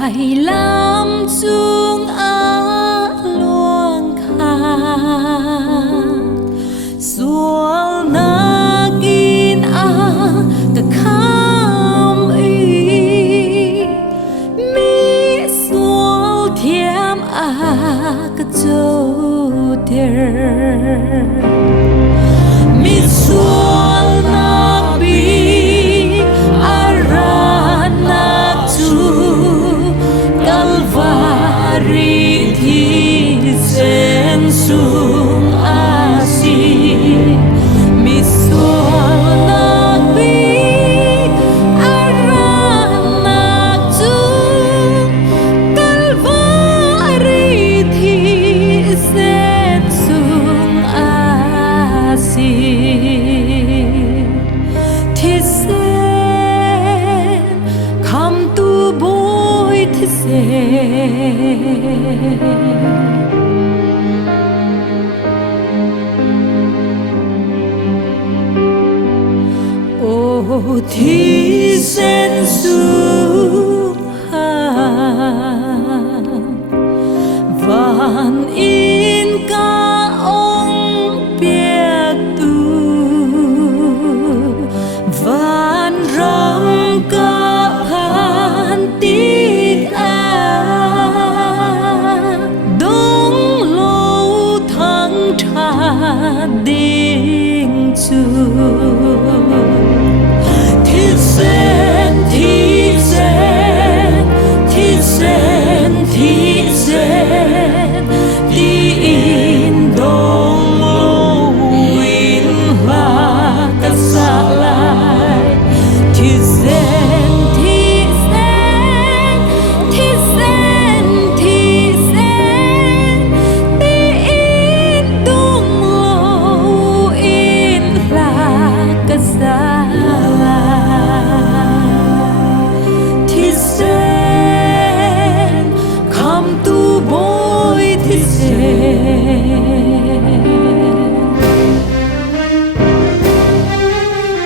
Hải lam chung luang kha sual na kin ka kham mi sual thiam ka châu ter mi sual na bi arana tu kalvari THISEN sung asi mi sual na bi arana tu kalvari THISEN sung asi THISEN come to boy Oh THISEN sung van in ca ông biết tu van rong ca phan tít đông lâu tháng trà đinh chu THISEN THISEN THISEN THISEN đi in đông lâu in hoa ta xa lại THISEN THISEN THISEN THISEN đi in đông lâu in hoa ta xa THISEN come to boy THISEN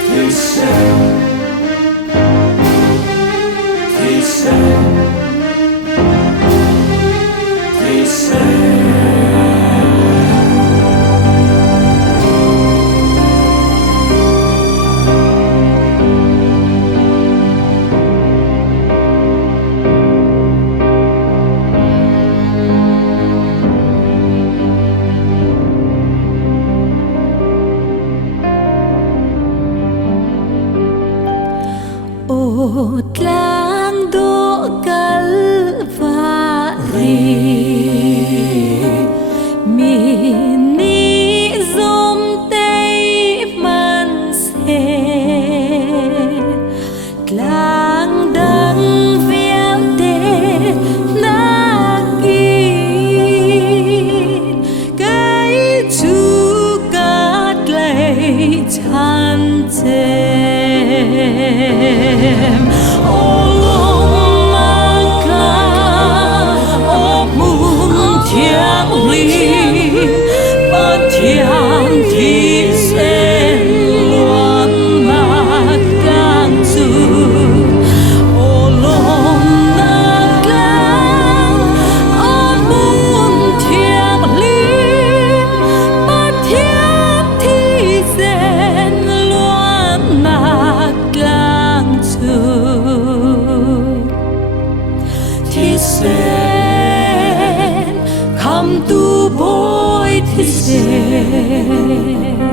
THISEN THISEN THISEN Tlang do kalvari mini zom tei man se tlang dang vial te nagin kai chu kat lei chan tem Pathian THISEN loan nát càng chu ô lom nát lang ô mun thiang lim Pathian THISEN loan nát càng chu THISEN come to boy THISEN